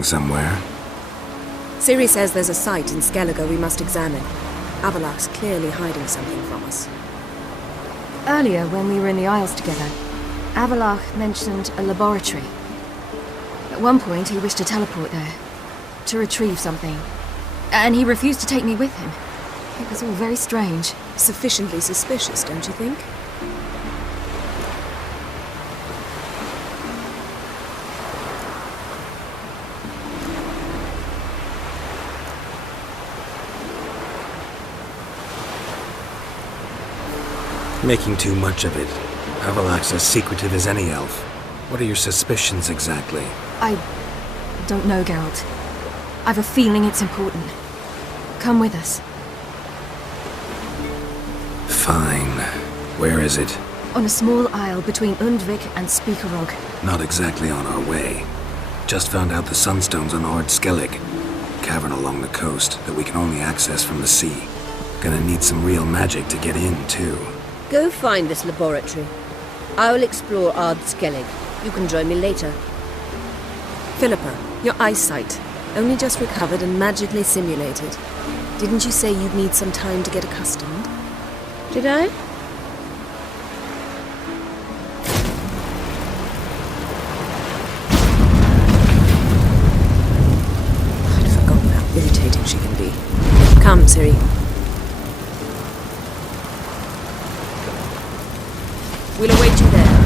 hiding somewhere. Ciri says there's a site in Skellige we must examine. Avallac'h's clearly hiding something from us. Earlier, when we were in the Isles together, Avallac'h mentioned a laboratory. At one point, he wished to teleport there, to retrieve something. And he refused to take me with him. It was all very strange. Sufficiently suspicious, don't you think? Making too much of it. Avallac'h's as secretive as any elf. What are your suspicions exactly? I don't know, Geralt. I've a feeling it's important. Come with us. Fine. Where is it? On a small isle between Undvik and Speakerog. Not exactly on our way. Just found out the Sunstone's on Ord Skellig. Cavern along the coast that we can only access from the sea. Gonna need some real magic to get in, too. Go find this laboratory. I will explore Ard Skellig. You can join me later. Philippa, your eyesight. Only just recovered and magically simulated. Didn't you say you'd need some time to get accustomed? Did I? I'd forgotten how irritating she can be. Come, Ciri. We'll await you there.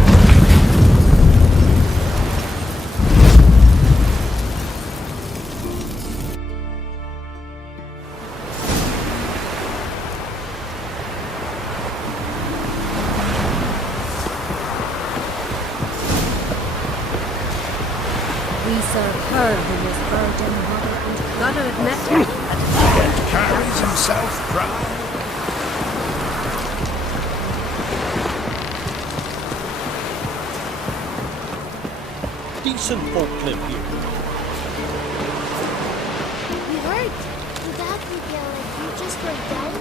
We serve her who was virgin mother and gotta admit that Carries himself proud. Decent folk live here. We heard. Did that like you just went down?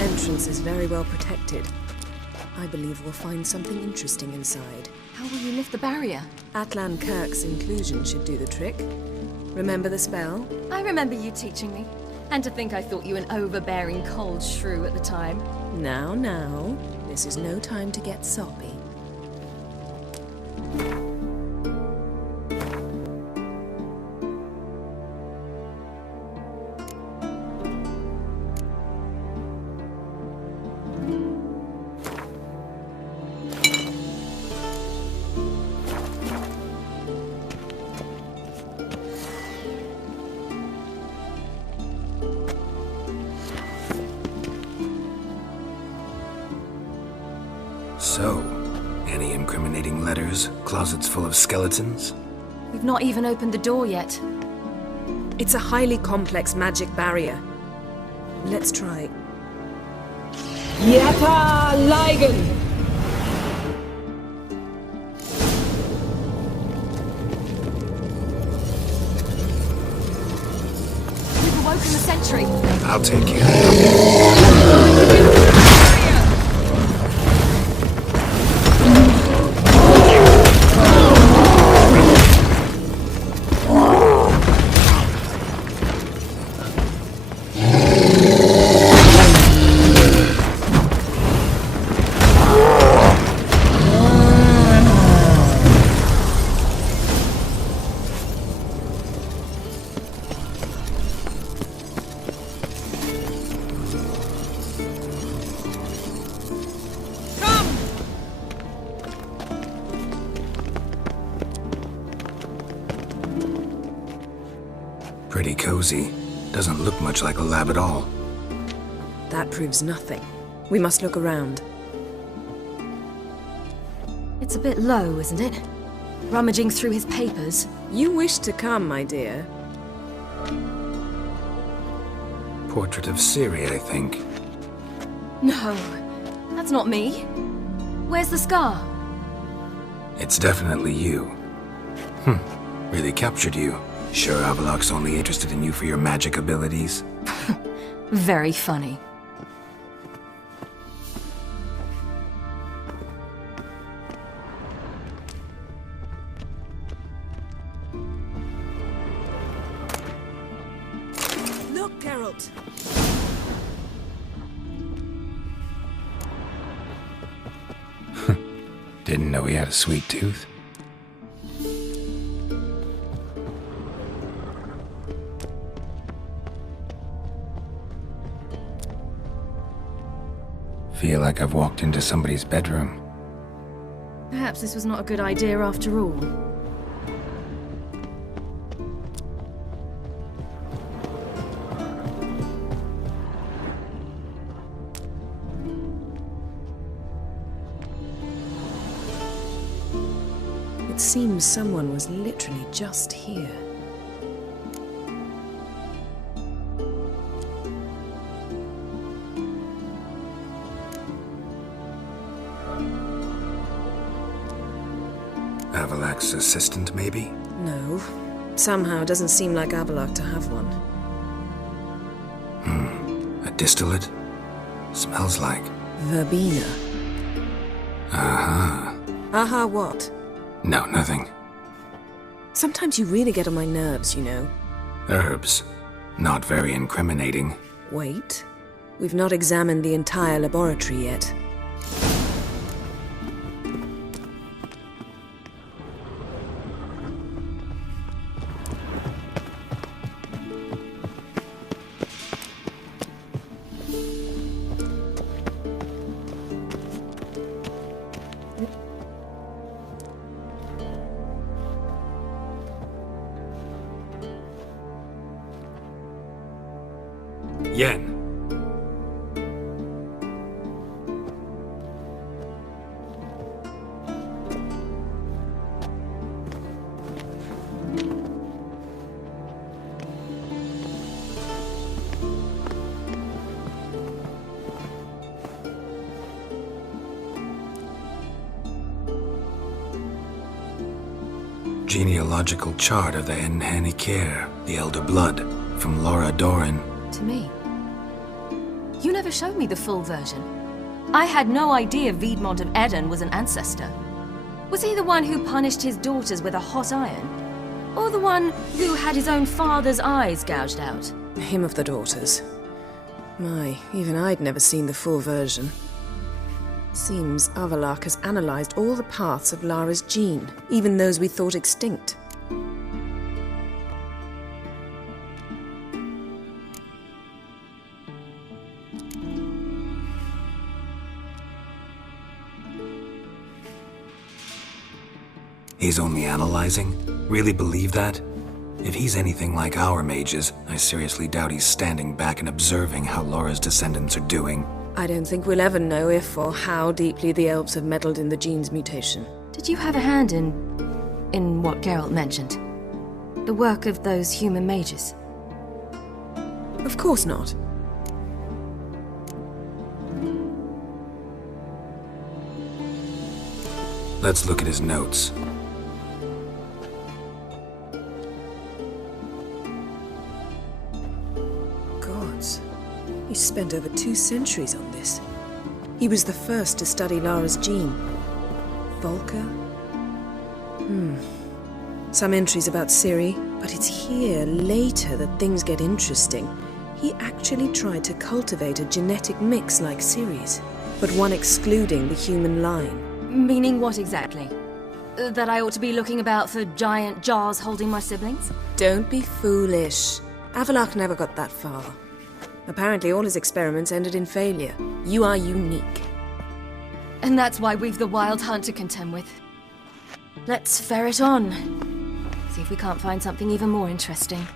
Entrance is very well protected. I believe we'll find something interesting inside. How will you lift the barrier? Atlan Kirk's inclusion should do the trick. Remember the spell? I remember you teaching me. And to think I thought you an overbearing cold shrew at the time. Now. This is no time to get soppy. So, any incriminating letters? Closets full of skeletons? We've not even opened the door yet. It's a highly complex magic barrier. Let's try. Yeta Ligen! We've awoken the sentry. I'll take care of it. Pretty cozy. Doesn't look much like a lab at all. That proves nothing. We must look around. It's a bit low, isn't it? Rummaging through his papers. You wish to come, my dear. Portrait of Siri, I think. No, that's not me. Where's the scar? It's definitely you. Really captured you. Sure Avaloq's only interested in you for your magic abilities? Very funny. Look, Geralt! Didn't know he had a sweet tooth. Feel like I've walked into somebody's bedroom. Perhaps this was not a good idea after all. It seems someone was literally just here. Avaloq's assistant, maybe? No. Somehow it doesn't seem like Avaloq to have one. A distillate? Smells like... Verbena. Aha. Aha what? No, nothing. Sometimes you really get on my nerves, you know. Herbs. Not very incriminating. Wait. We've not examined the entire laboratory yet. Yen. Genealogical chart of the Enhanikir, the Elder Blood, from Laura Doran. To me. You never showed me the full version. I had no idea Viedmont of Eden was an ancestor. Was he the one who punished his daughters with a hot iron? Or the one who had his own father's eyes gouged out? Him of the daughters. My, even I'd never seen the full version. Seems Avaloq has analyzed all the parts of Lara's gene, even those we thought extinct. He's only analyzing? Really believe that? If he's anything like our mages, I seriously doubt he's standing back and observing how Laura's descendants are doing. I don't think we'll ever know if or how deeply the elves have meddled in the gene's mutation. Did you have a hand in what Geralt mentioned? The work of those human mages? Of course not. Let's look at his notes. Gods. He spent over 2 centuries on this. He was the first to study Lara's gene. Volker? Some entries about Ciri, but it's here, later, that things get interesting. He actually tried to cultivate a genetic mix like Ciri's, but one excluding the human line. Meaning what exactly? That I ought to be looking about for giant jars holding my siblings? Don't be foolish. Avaloq never got that far. Apparently all his experiments ended in failure. You are unique. And that's why we've the Wild Hunt to contend with. Let's ferret on. See if we can't find something even more interesting.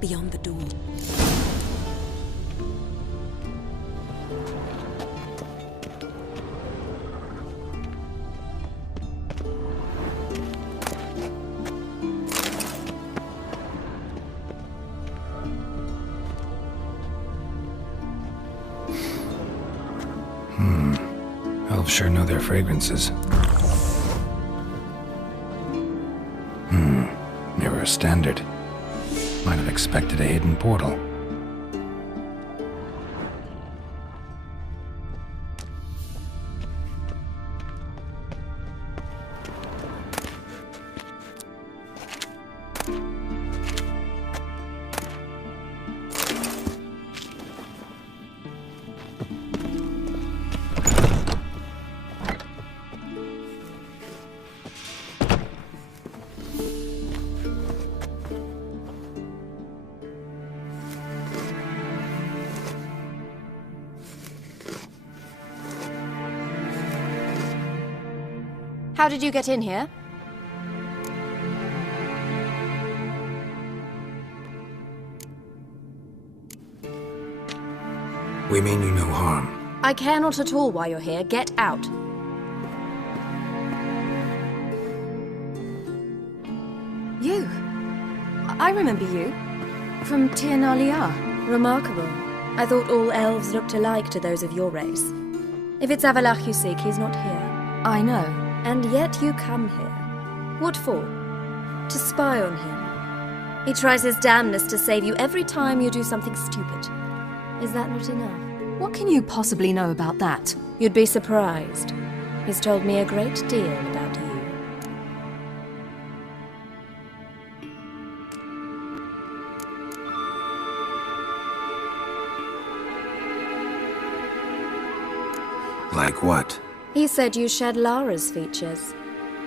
beyond the door. Elves sure know their fragrances. Mirror standard. Might have expected a hidden portal. How did you get in here? We mean you no harm. I care not at all why you're here. Get out. You. I remember you. From Tir-na-Liar. Remarkable. I thought all elves looked alike to those of your race. If it's Avalach you seek, he's not here. I know. And yet you come here. What for? To spy on him. He tries his damnedest to save you every time you do something stupid. Is that not enough? What can you possibly know about that? You'd be surprised. He's told me a great deal about you. Like what? He said you shared Lara's features.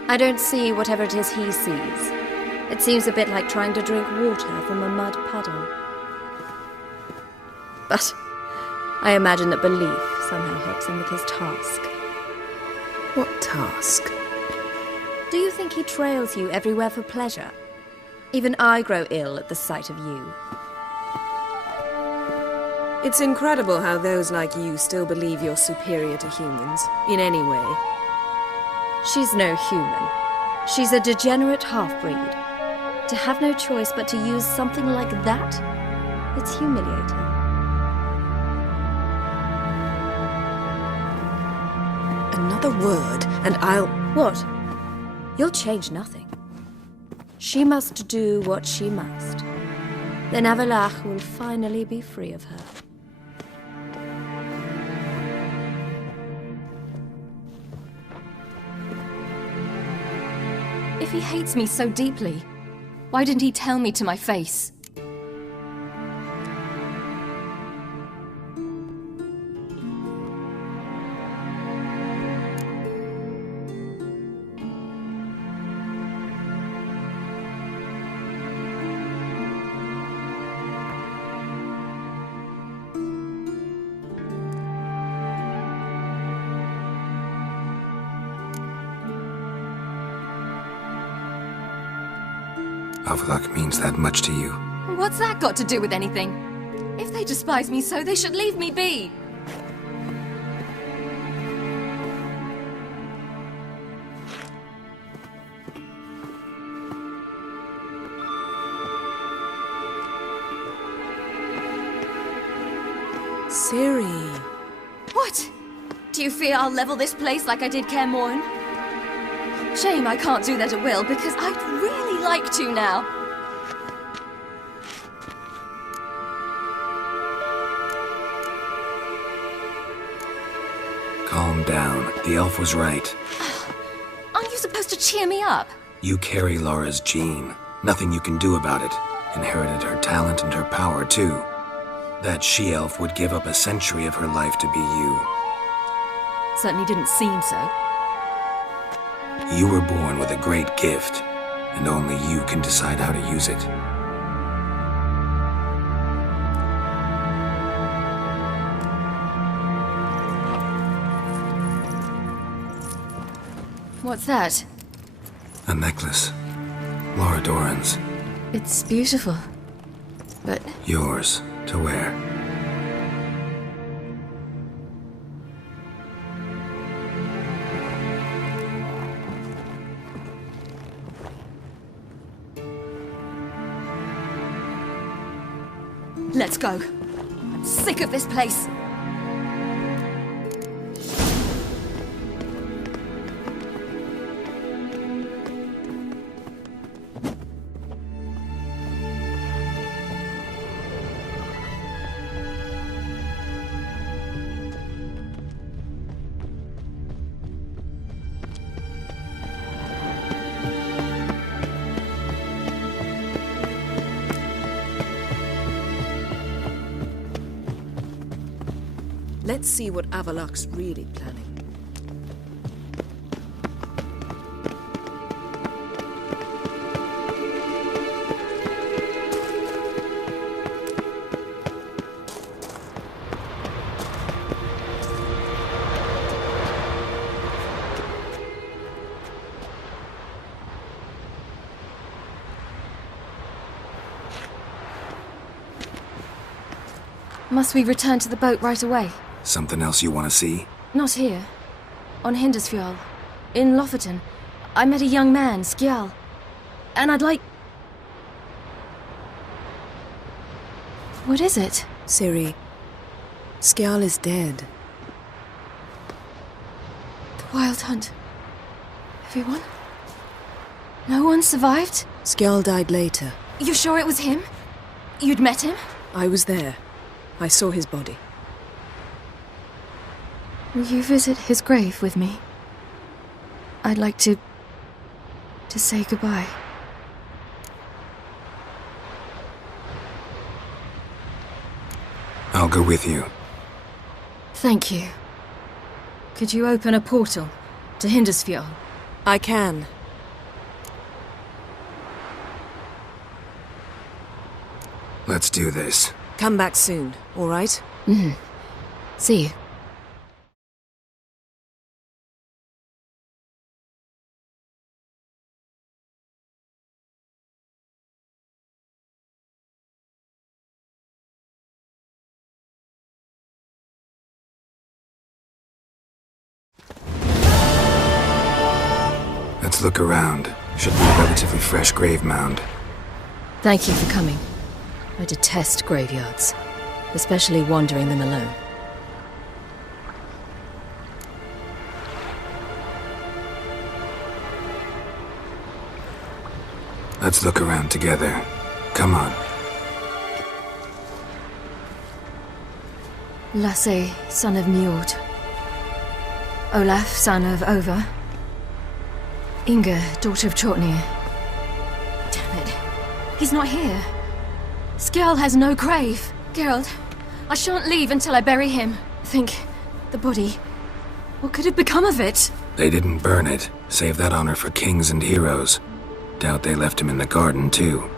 I don't see whatever it is he sees. It seems a bit like trying to drink water from a mud puddle. But I imagine that belief somehow helps him with his task. What task? Do you think he trails you everywhere for pleasure? Even I grow ill at the sight of you. It's incredible how those like you still believe you're superior to humans, in any way. She's no human. She's a degenerate half-breed. To have no choice but to use something like that? It's humiliating. Another word, and I'll... What? You'll change nothing. She must do what she must. Then Avalach will finally be free of her. If he hates me so deeply, why didn't he tell me to my face? Avalach means that much to you. What's that got to do with anything? If they despise me so, they should leave me be. Ciri. What? Do you fear I'll level this place like I did Kaer Morhen? Shame I can't do that at will, because I'd really like to now. Calm down. The elf was right. Aren't you supposed to cheer me up? You carry Lara's gene. Nothing you can do about it. Inherited her talent and her power, too. That she-elf would give up a century of her life to be you. Certainly didn't seem so. You were born with a great gift, and only you can decide how to use it. What's that? A necklace. Lara Doran's. It's beautiful. But Yours. To where? let's go. I'm sick of this place. Let's see what Avallac'h's really planning. Must we return to the boat right away? Something else you want to see? Not here. On Hindusfjall. In Lofoten. I met a young man, SKJALL. And I'd like... What is it? Ciri, SKJALL is dead. The Wild Hunt. Everyone? No one survived? SKJALL died later. You sure it was him? You'd met him? I was there. I saw his body. Will you visit his grave with me? I'd like to say goodbye. I'll go with you. Thank you. Could you open a portal to Hindusfjall? I can. Let's do this. Come back soon, all right? See you. Let's look around. Should be a relatively fresh grave mound. Thank you for coming. I detest graveyards, especially wandering them alone. Let's look around together. Come on. Lasse, son of Njord. Olaf, son of Over. Inga, daughter of Trotnir. Damn it. He's not here. SKJALL has no grave. Geralt, I shan't leave until I bury him. Think, the body. What could have become of it? They didn't burn it. Save that honor for kings and heroes. Doubt they left him in the garden, too.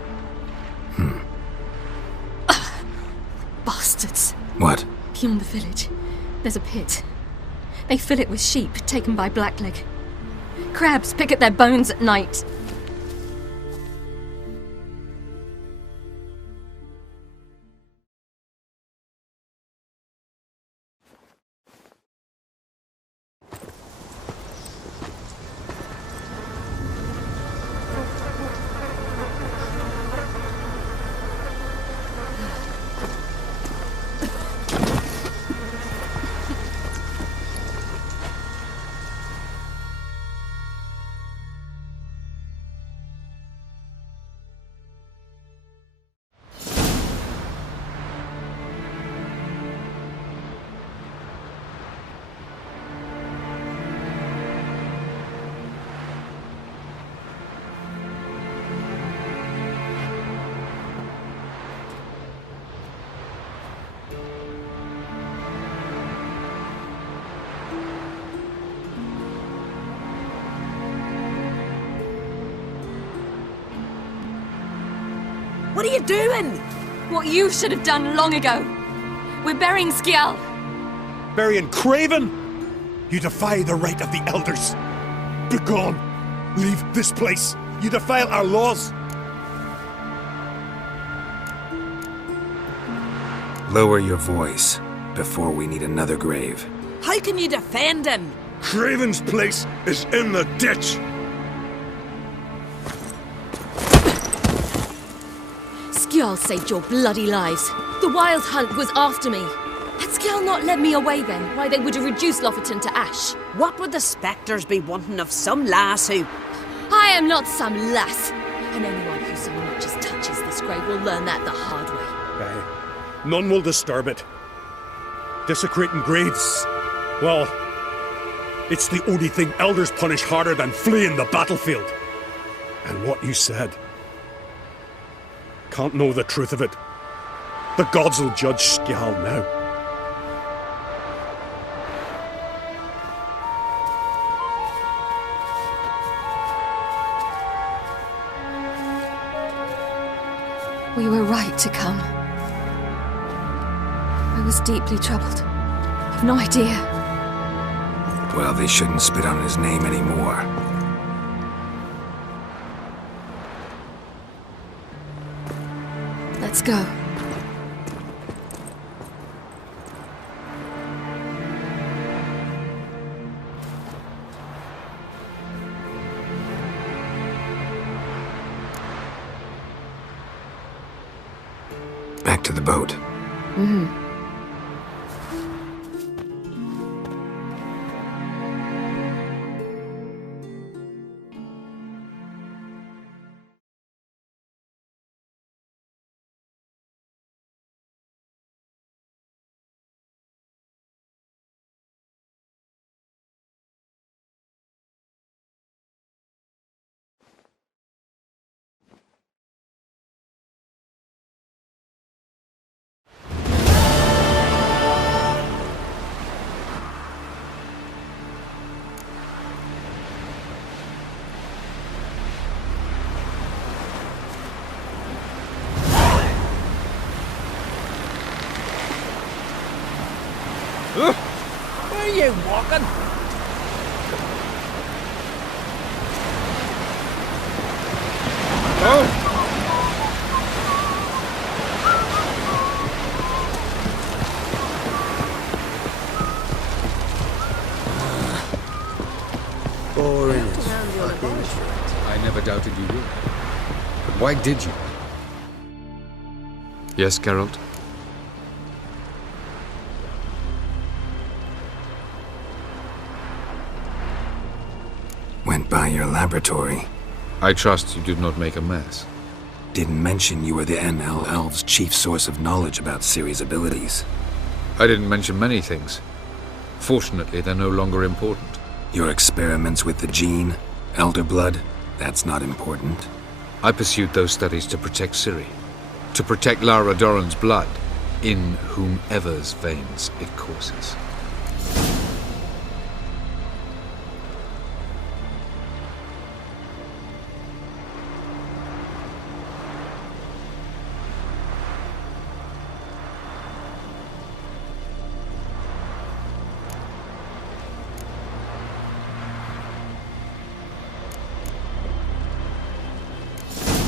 Bastards. What? Beyond the village, there's a pit. They fill it with sheep taken by Blackleg. Crabs pick at their bones at night. What are you doing? What you should have done long ago. We're burying SKJALL. Burying Craven? You defy the right of the elders. Begone. Leave this place. You defile our laws. Lower your voice before we need another grave. How can you defend him? Craven's place is in the ditch. Skjall saved your bloody lives. The Wild Hunt was after me. Had Skjall not led me away then, why they would have reduced Lofferton to ash. What would the spectres be wanting of some lass who... I am not some lass. And anyone who so much as touches this grave will learn that the hard way. Aye. None will disturb it. Desecrating graves, well, it's the only thing elders punish harder than fleeing the battlefield. And what you said. Can't know the truth of it. The gods will judge Skjall now. We were right to come. I was deeply troubled. I've no idea. Well, they shouldn't spit on his name anymore. Let's go. Back to the boat. Mm-hmm. Where are you walking? Boring as fucking shit. I never doubted you would. But why did you? Yes, Geralt? Went by your laboratory. I trust you did not make a mess. Didn't mention you were the NLL's chief source of knowledge about Ciri's abilities. I didn't mention many things. Fortunately, they're no longer important. Your experiments with the gene, Elder Blood, that's not important. I pursued those studies to protect Ciri. To protect Lara Doran's blood, in whomever's veins it courses.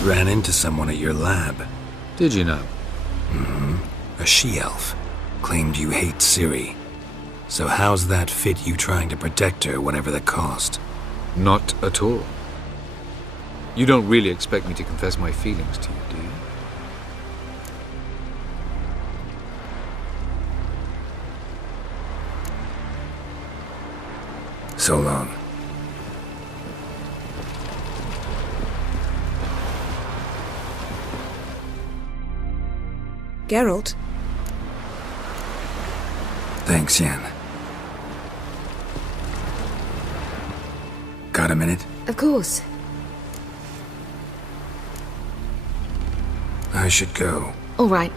Ran into someone at your lab. Did you know? A she-elf. Claimed you hate Ciri. So how's that fit you trying to protect her, whatever the cost? Not at all. You don't really expect me to confess my feelings to you, do you? So long. Geralt? Thanks, Yen. Got a minute? Of course. I should go. All right.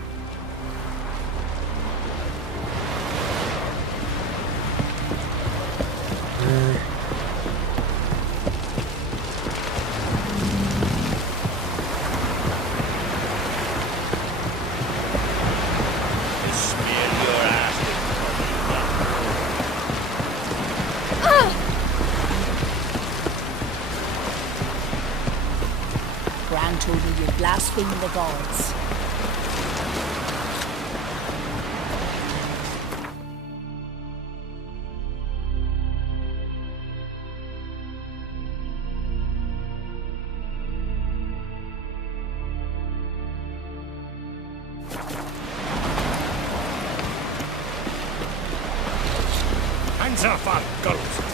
Gran told me you blaspheme the gods. Hands off our girls!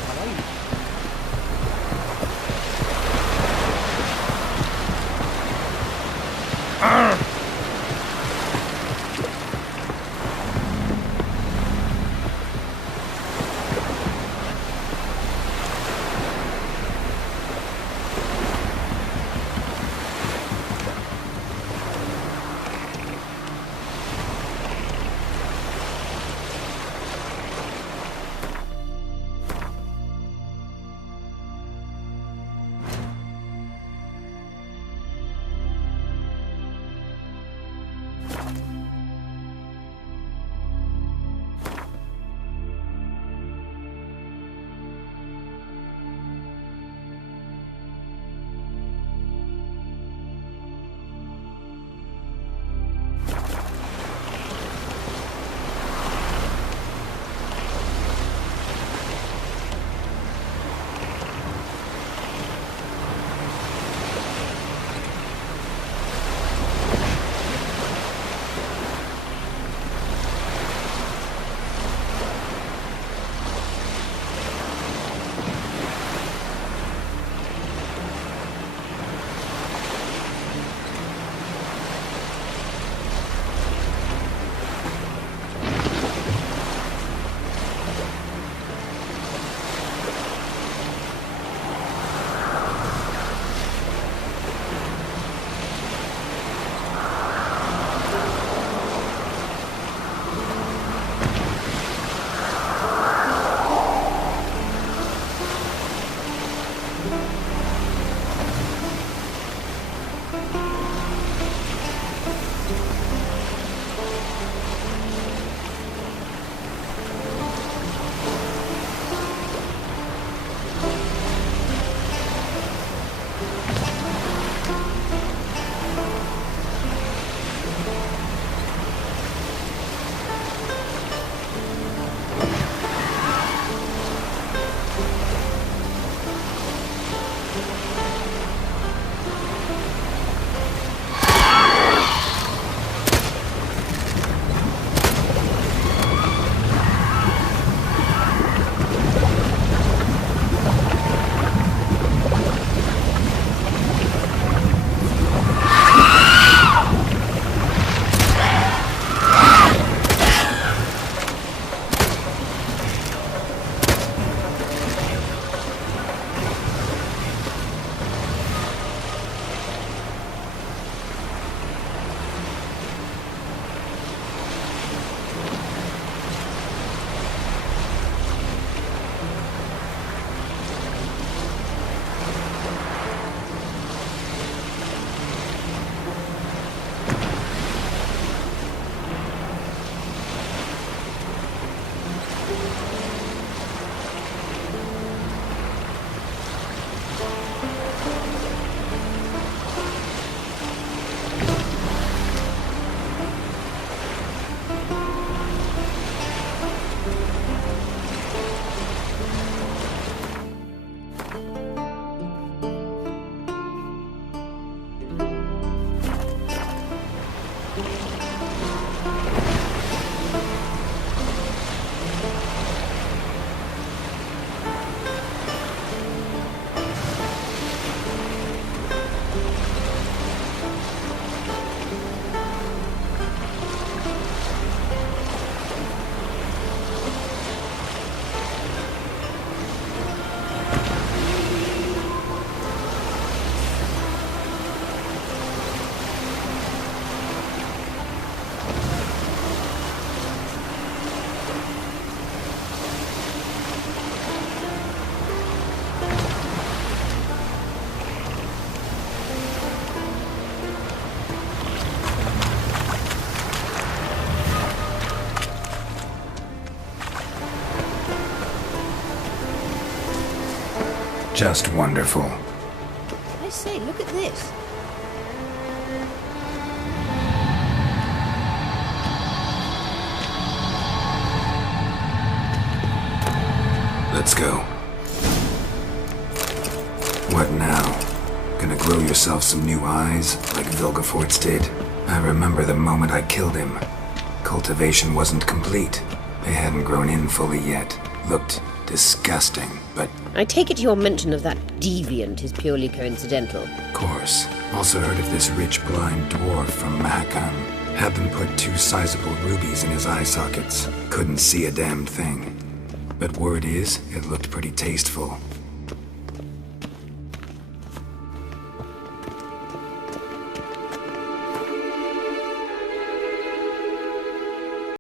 Just wonderful. I say, look at this. Let's go. What now? Gonna grow yourself some new eyes, like Vilgefortz did? I remember the moment I killed him. Cultivation wasn't complete. They hadn't grown in fully yet. Looked Disgusting, but... I take it your mention of that deviant is purely coincidental. Of course. Also heard of this rich blind dwarf from Mahakam. Had them put 2 sizable rubies in his eye sockets. Couldn't see a damn thing. But word is, it looked pretty tasteful.